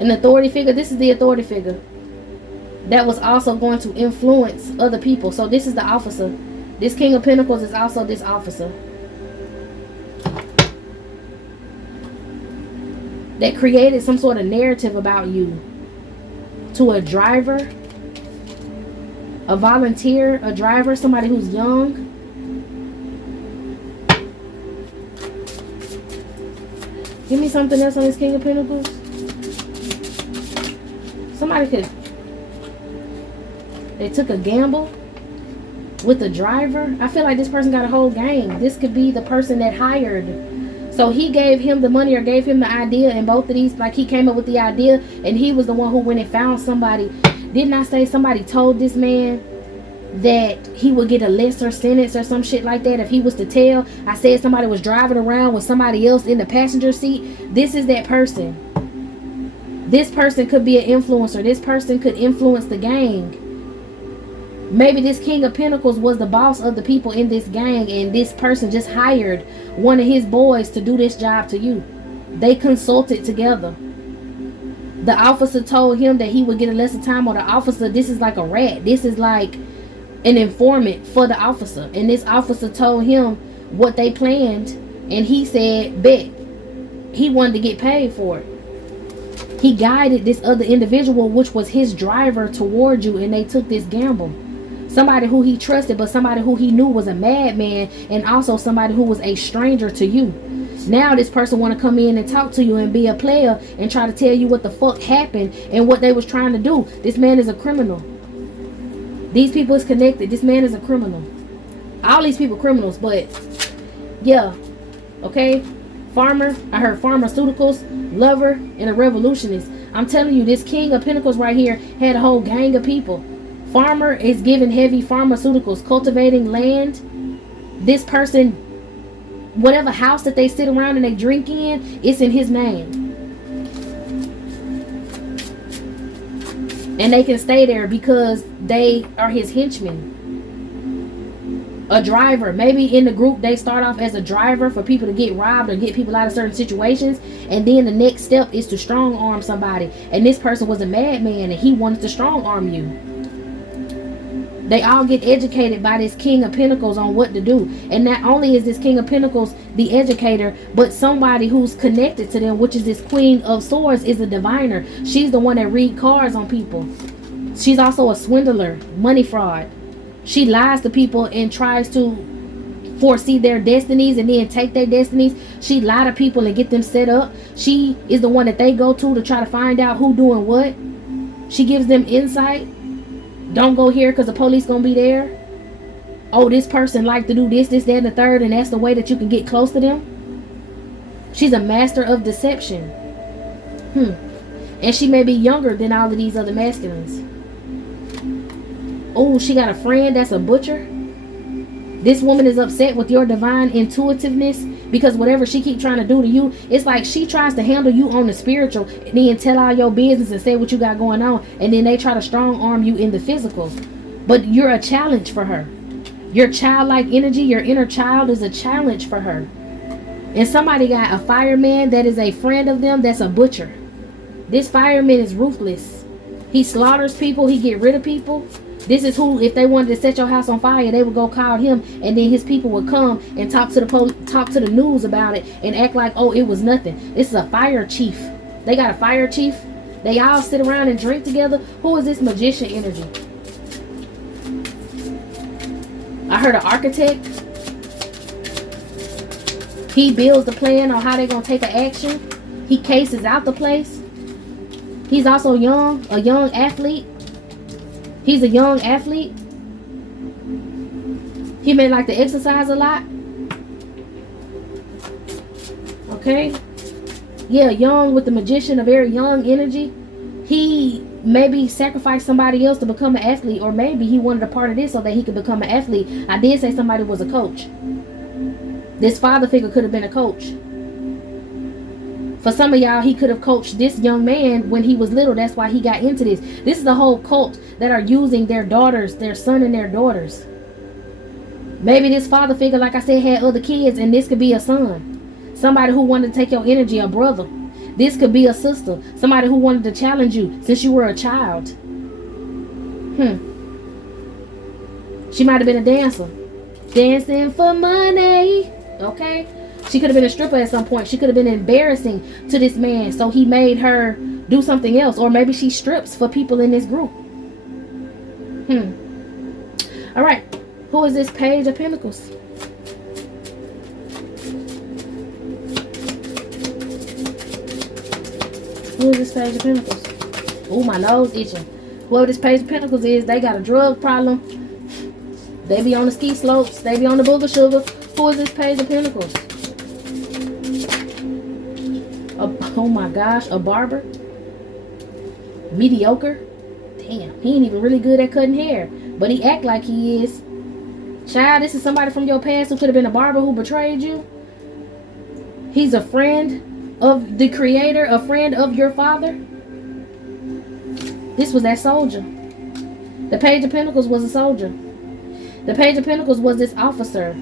An authority figure. This is the authority figure. That was also going to influence other people. So this is the officer. This King of Pentacles is also this officer. That created some sort of narrative about you to a driver, a volunteer, a driver, somebody who's young. Give me something else on this King of Pentacles. Somebody could. They took a gamble with the driver. I feel like this person got a whole gang. This could be the person that hired. So he gave him the money or gave him the idea, and both of these, like, he came up with the idea and he was the one who went and found somebody. Didn't I say somebody told this man that he would get a lesser sentence or some shit like that if he was to tell? I said somebody was driving around with somebody else in the passenger seat. This is that person. This person could be an influencer. This person could influence the gang. Maybe this King of Pentacles was the boss of the people in this gang, and this person just hired one of his boys to do this job to you. They consulted together. The officer told him that he would get a lesser time, or the officer, this is like a rat. This is like an informant for the officer. And this officer told him what they planned, and he said, bet. He wanted to get paid for it. He guided this other individual, which was his driver, toward you, and they took this gamble. Somebody who he trusted, but somebody who he knew was a madman, and also somebody who was a stranger to you. Now this person want to come in and talk to you and be a player and try to tell you what the fuck happened and what they was trying to do. This man is a criminal. These people is connected. This man is a criminal. All these people criminals, but yeah, okay. Farmer, I heard pharmaceuticals, lover, and a revolutionist. I'm telling you, this King of Pentacles right here had a whole gang of people. Farmer is giving heavy pharmaceuticals, cultivating land. This person, whatever house that they sit around and they drink in, it's in his name. And they can stay there because they are his henchmen. A driver, maybe in the group they start off as a driver for people to get robbed or get people out of certain situations, and then the next step is to strong arm somebody. And this person was a madman and he wanted to strong arm you. They all get educated by this King of Pentacles on what to do. And not only is this King of Pentacles the educator, but somebody who's connected to them, which is this Queen of Swords, is a diviner. She's the one that reads cards on people. She's also a swindler, money fraud. She lies to people and tries to foresee their destinies and then take their destinies. She lies to people and get them set up. She is the one that they go to try to find out who doing what. She gives them insight. Don't go here because the police gonna be there. Oh, this person like to do this, that, and the third, and that's the way that you can get close to them. She's a master of deception. And she may be younger than all of these other masculines. Oh, she got a friend that's a butcher. This woman is upset with your divine intuitiveness because whatever she keep trying to do to you, it's like she tries to handle you on the spiritual and then tell all your business and say what you got going on, and then they try to strong arm you in the physical. But you're a challenge for her. Your childlike energy, your inner child, is a challenge for her. And somebody got a fireman that is a friend of them that's a butcher. This fireman is ruthless. He slaughters people. He get rid of people. This is who, if they wanted to set your house on fire, they would go call him, and then his people would come and talk to the news about it and act like, oh, it was nothing. This is a fire chief. They got a fire chief. They all sit around and drink together. Who is this magician energy? I heard an architect. He builds the plan on how they're going to take an action. He cases out the place. He's also young, a young athlete. He's a young athlete. He may like to exercise a lot. Okay. Yeah, young with the magician, a very young energy. He maybe sacrificed somebody else to become an athlete, or maybe he wanted a part of this so that he could become an athlete. I did say somebody was a coach. This father figure could have been a coach. For some of y'all, he could have coached this young man when he was little. That's why he got into this. This is the whole cult that are using their daughters, their son and their daughters. Maybe this father figure, like I said, had other kids, and this could be a son. Somebody who wanted to take your energy, a brother. This could be a sister. Somebody who wanted to challenge you since you were a child. She might have been a dancer. Dancing for money. Okay. She could have been a stripper at some point. She could have been embarrassing to this man, so he made her do something else. Or maybe she strips for people in this group. All right. Who is this Page of Pentacles? Who is this Page of Pentacles? Oh, my nose itching. Whoever this Page of Pentacles is, they got a drug problem. They be on the ski slopes. They be on the booger sugar. Who is this Page of Pentacles? Oh my gosh, a barber? Mediocre? Damn, he ain't even really good at cutting hair. But he act like he is. Child, this is somebody from your past who could have been a barber who betrayed you. He's a friend of the creator, a friend of your father. This was that soldier. The Page of Pentacles was a soldier. The Page of Pentacles was this officer.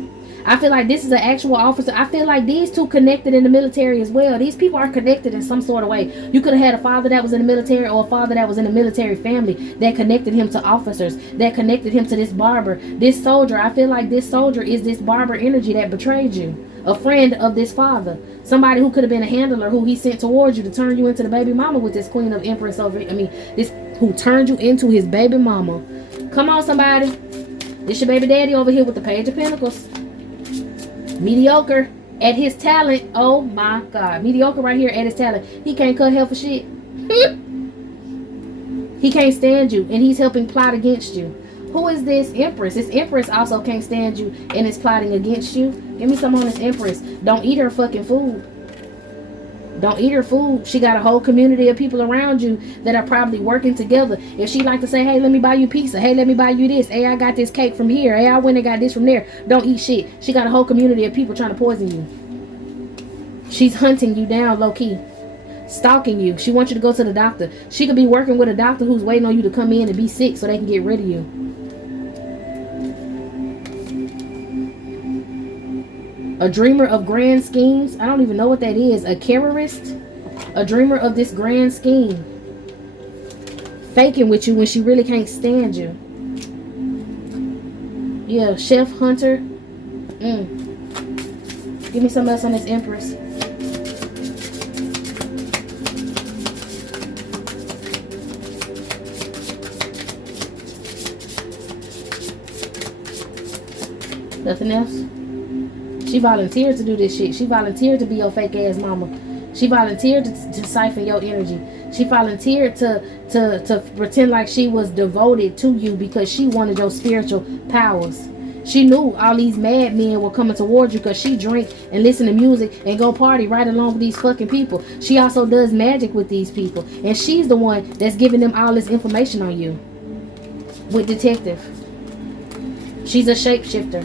I feel like this is an actual officer. I feel like these two connected in the military as well. These people are connected in some sort of way. You could have had a father that was in the military or a father that was in a military family that connected him to officers, that connected him to this barber. This soldier, I feel like this soldier is this barber energy that betrayed you. A friend of this father. Somebody who could have been a handler who he sent towards you to turn you into the baby mama with this Queen of Empress over, this who turned you into his baby mama. Come on, somebody. This your baby daddy over here with the Page of Pentacles. Mediocre at his talent. Oh my God. Mediocre right here at his talent. He can't cut hair for shit. He can't stand you. And he's helping plot against you. Who is this Empress? This Empress also can't stand you and is plotting against you. Give me some on this Empress. Don't eat her fucking food. Don't eat her food. She got a whole community of people around you that are probably working together. If she like to say, hey, let me buy you pizza. Hey, let me buy you this. Hey, I got this cake from here. Hey, I went and got this from there. Don't eat shit. She got a whole community of people trying to poison you. She's hunting you down low key. Stalking you. She wants you to go to the doctor. She could be working with a doctor who's waiting on you to come in and be sick so they can get rid of you. A dreamer of grand schemes. I don't even know what that is. A terrorist. A dreamer of this grand scheme. Faking with you when she really can't stand you. Yeah, chef, hunter. Give me something else on this Empress. Nothing else? She volunteered to do this shit. She volunteered to be your fake ass mama. She volunteered to siphon your energy. She volunteered to pretend like she was devoted to you because she wanted your spiritual powers. She knew all these mad men were coming towards you because she drink and listen to music and go party right along with these fucking people. She also does magic with these people. And she's the one that's giving them all this information on you. With Detective. She's a shapeshifter.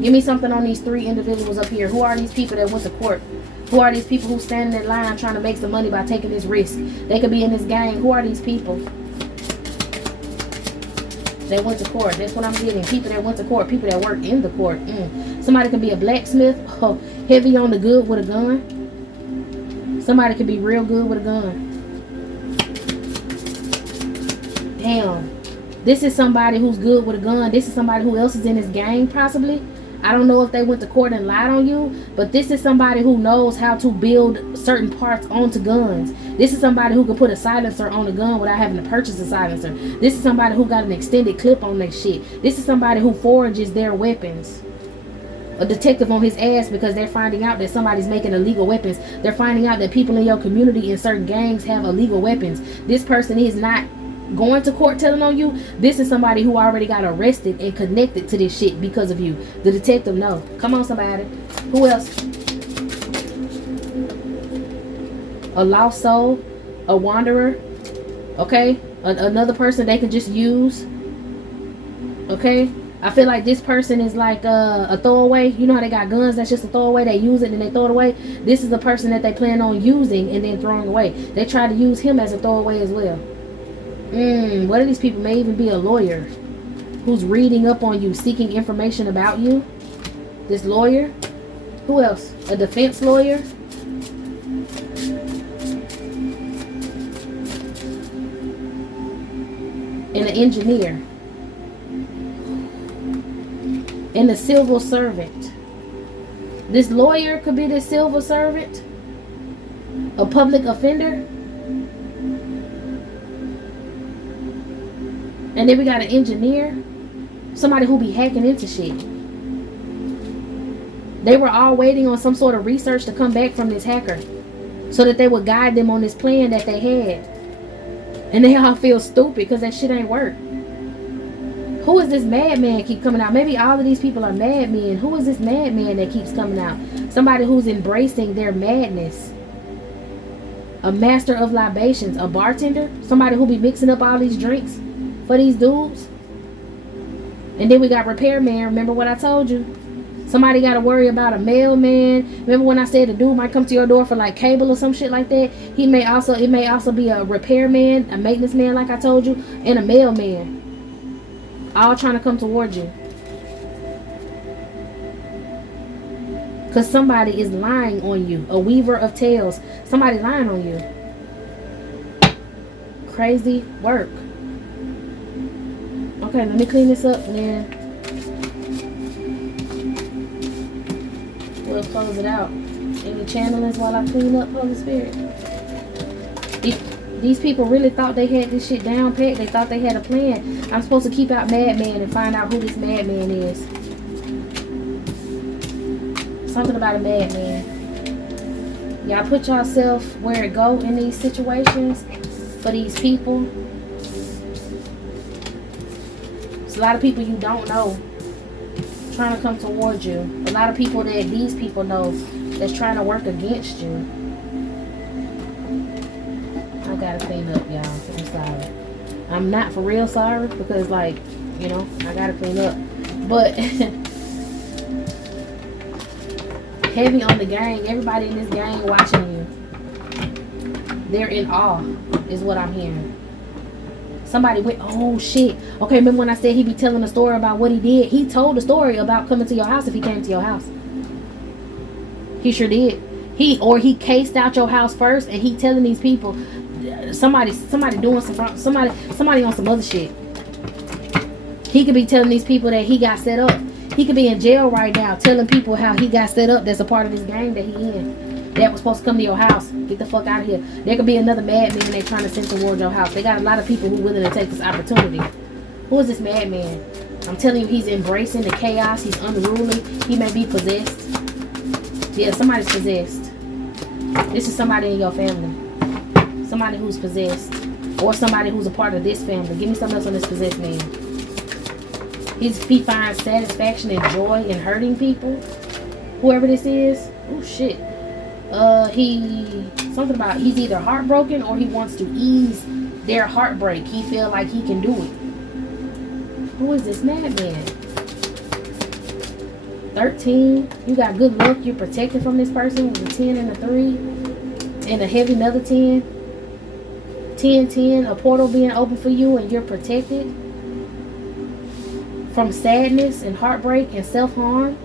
Give me something on these three individuals up here. Who are these people that went to court? Who are these people who stand in line trying to make some money by taking this risk? They could be in this gang. Who are these people? They went to court. That's what I'm getting. People that went to court. People that work in the court. Somebody could be a blacksmith. Heavy on the good with a gun. Somebody could be real good with a gun. Damn. This is somebody who's good with a gun. This is somebody who else is in this gang possibly. I don't know if they went to court and lied on you, but this is somebody who knows how to build certain parts onto guns. This is somebody who can put a silencer on a gun without having to purchase a silencer. This is somebody who got an extended clip on their shit. This is somebody who forages their weapons. A detective on his ass because they're finding out that somebody's making illegal weapons. They're finding out that people in your community in certain gangs have illegal weapons. This person is not going to court telling on you. This is somebody who already got arrested and connected to this shit because of you. The detective knows. Come on, somebody. Who else? A lost soul, a wanderer. Okay, another person they can just use. Okay, I feel like this person is like a throwaway. You know how they got guns that's just a throwaway. They use it and they throw it away. This is the person that they plan on using and then throwing away. They try to use him as a throwaway as well. What are these people? May even be a lawyer who's reading up on you, seeking information about you. This lawyer. Who else? A defense lawyer. And an engineer. And a civil servant. This lawyer could be the civil servant. A public offender. And then we got an engineer. Somebody who be hacking into shit. They were all waiting on some sort of research to come back from this hacker so that they would guide them on this plan that they had. And they all feel stupid because that shit ain't work. Who is this madman keep coming out? Maybe all of these people are madmen. Who is this madman that keeps coming out? Somebody who's embracing their madness. A master of libations. A bartender. Somebody who be mixing up all these drinks for these dudes. And then we got repairman. Remember what I told you? Somebody got to worry about a mailman. Remember when I said the dude might come to your door for like cable or some shit like that? It may also be a repairman, a maintenance man like I told you, and a mailman. All trying to come towards you. Because somebody is lying on you. A weaver of tales. Somebody lying on you. Crazy work. Okay, let me clean this up and then we'll close it out. Any channelings while I clean up, Holy Spirit? These people really thought they had this shit down pat. They thought they had a plan. I'm supposed to keep out madman and find out who this madman is. Something about a madman. Y'all put yourself where it go in these situations for these people. It's a lot of people you don't know trying to come towards you. A lot of people that these people know that's trying to work against you. I gotta clean up, y'all. I'm sorry. I'm not for real sorry because, like, you know, I gotta clean up. But heavy on the gang. Everybody in this gang watching you. They're in awe, is what I'm hearing. Somebody went, oh shit. Okay, remember when I said he be telling a story about what he did? He told the story about coming to your house if he came to your house. He sure did. He cased out your house first and he telling these people somebody doing somebody on some other shit. He could be telling these people that he got set up. He could be in jail right now telling people how he got set up that's a part of this gang that he in. That was supposed to come to your house. Get the fuck out of here. There could be another madman they're trying to send towards your house. They got a lot of people who are willing to take this opportunity. Who is this madman? I'm telling you, he's embracing the chaos. He's unruly. He may be possessed. Yeah, somebody's possessed. This is somebody in your family. Somebody who's possessed. Or somebody who's a part of this family. Give me something else on this possessed man. He finds satisfaction and joy in hurting people. Whoever this is. Oh shit. Something about he's either heartbroken or he wants to ease their heartbreak. He feel like he can do it. Who is this madman? 13. You got good luck. You're protected from this person with a 10 and a 3. And a heavy another 10. 10, 10. A portal being open for you and you're protected from sadness and heartbreak and self-harm.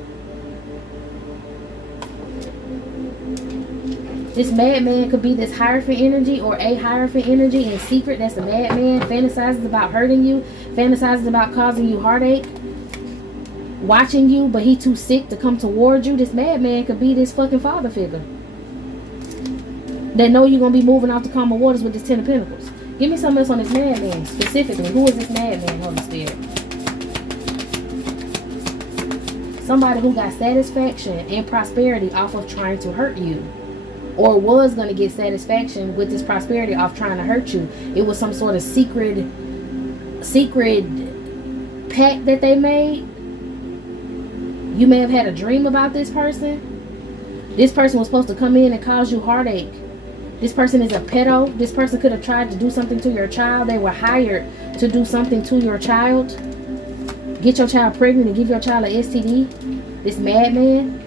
This madman could be this Hierophant energy or a Hierophant energy in secret. That's a madman. Fantasizes about hurting you. Fantasizes about causing you heartache. Watching you, but he too sick to come towards you. This madman could be this fucking father figure. They know you're going to be moving off the calmer waters with this 10 of Pentacles. Give me something else on this madman. Specifically, who is this madman, Holy Spirit? Somebody who got satisfaction and prosperity off of trying to hurt you. Or was going to get satisfaction with this prosperity off trying to hurt you. It was some sort of secret pact that they made. You may have had a dream about this person. This person was supposed to come in and cause you heartache. This person is a pedo. This person could have tried to do something to your child. They were hired to do something to your child. Get your child pregnant and give your child an STD. This madman.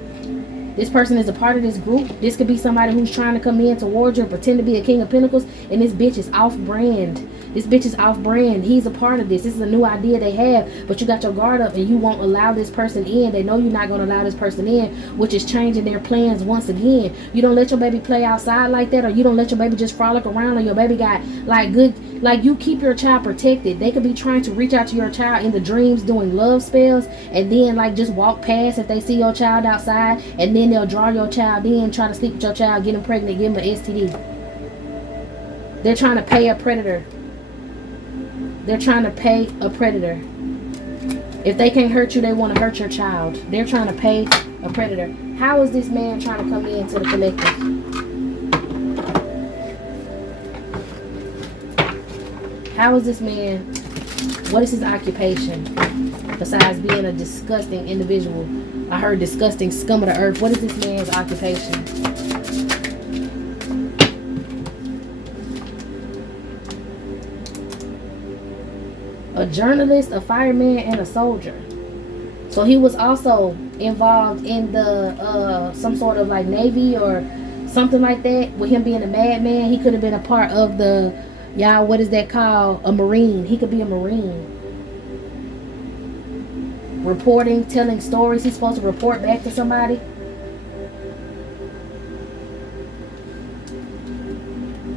This person is a part of this group. This could be somebody who's trying to come in towards you and pretend to be a King of Pentacles. And this bitch is off-brand. This bitch is off-brand. He's a part of this. This is a new idea they have. But you got your guard up and you won't allow this person in. They know you're not going to allow this person in, which is changing their plans once again. You don't let your baby play outside like that, or you don't let your baby just frolic around, or your baby got like good... Like, you keep your child protected. They could be trying to reach out to your child in the dreams doing love spells, and then like just walk past if they see your child outside, and then they'll draw your child in, try to sleep with your child, get them pregnant, give them an STD. They're trying to pay a predator. They're trying to pay a predator. If they can't hurt you, they want to hurt your child. They're trying to pay a predator. How is this man trying to come into the collective? How is this man, what is his occupation? Besides being a disgusting individual. I heard disgusting scum of the earth. What is this man's occupation? A journalist, a fireman, and a soldier. So he was also involved in the some sort of like Navy or something like that. With him being a madman, he could have been a part of the, y'all, what is that called? A Marine. He could be a Marine. Reporting, telling stories. He's supposed to report back to somebody.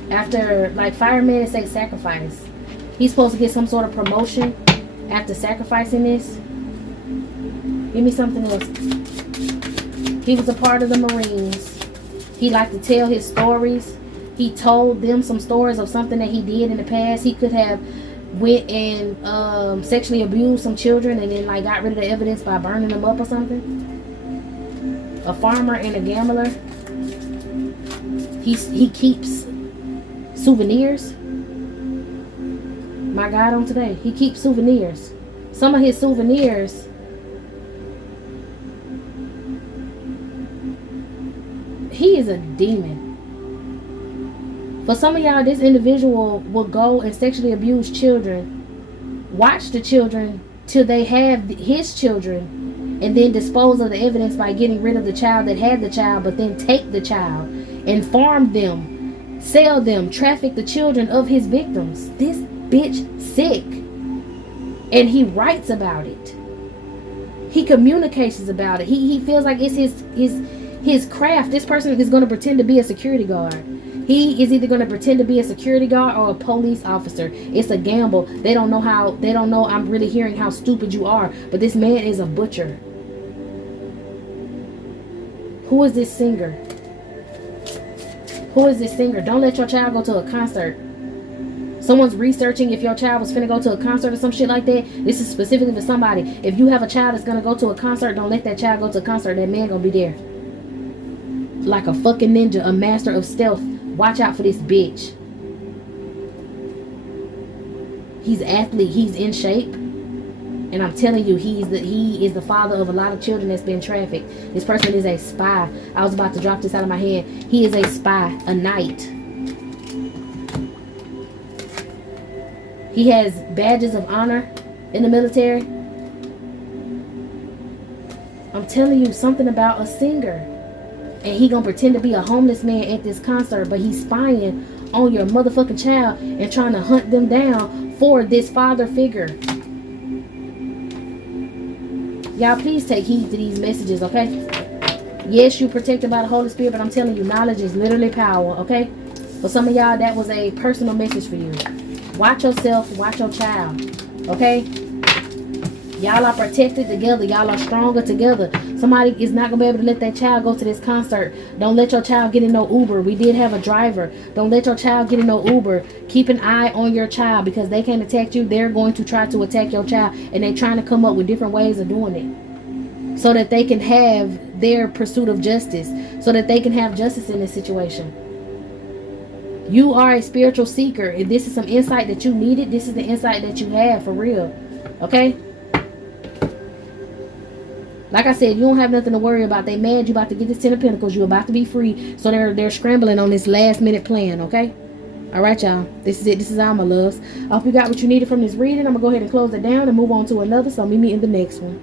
After, like, firemen say sacrifice. He's supposed to get some sort of promotion after sacrificing this. Give me something else. He was a part of the Marines. He liked to tell his stories. He told them some stories of something that he did in the past. He could have went and sexually abused some children and then like got rid of the evidence by burning them up or something. A farmer and a gambler. He keeps souvenirs. My God, on today, he keeps souvenirs. Some of his souvenirs, he is a demon. For some of y'all, this individual will go and sexually abuse children, watch the children till they have his children, and then dispose of the evidence by getting rid of the child that had the child, but then take the child and farm them, sell them, traffic the children of his victims. This bitch sick. And he writes about it. He communicates about it. He feels like it's his craft. This person is going to pretend to be a security guard. He is either going to pretend to be a security guard or a police officer. It's a gamble. They don't know. I'm really hearing how stupid you are. But this man is a butcher. Who is this singer? Who is this singer? Don't let your child go to a concert. Someone's researching if your child was finna go to a concert or some shit like that. This is specifically for somebody. If you have a child that's gonna go to a concert, don't let that child go to a concert. That man gonna be there. Like a fucking ninja, a master of stealth. Watch out for this bitch. He's athlete. He's in shape. And I'm telling you, he is the father of a lot of children that's been trafficked. This person is a spy. I was about to drop this out of my hand. He is a spy, a knight. He has badges of honor in the military. I'm telling you something about a singer. And he gonna pretend to be a homeless man at this concert, but he's spying on your motherfucking child and trying to hunt them down for this father figure. Y'all, please take heed to these messages, okay? Yes, you're protected by the Holy Spirit, but I'm telling you, knowledge is literally power, okay? For some of y'all, that was a personal message for you. Watch yourself, watch your child, okay? Y'all are protected together. Y'all are stronger together. Somebody is not going to be able to let that child go to this concert. Don't let your child get in no Uber. We did have a driver. Don't let your child get in no Uber. Keep an eye on your child, because they can't attack you. They're going to try to attack your child, and they're trying to come up with different ways of doing it so that they can have their pursuit of justice, so that they can have justice in this situation. You are a spiritual seeker. If this is some insight that you needed, this is the insight that you have for real. Okay? Like I said, you don't have nothing to worry about. They mad you about to get this 10 of Pentacles. You're about to be free. So they're scrambling on this last minute plan, okay? Alright, y'all. This is it. This is all, my loves. I hope you got what you needed from this reading. I'm going to go ahead and close it down and move on to another. So meet me in the next one.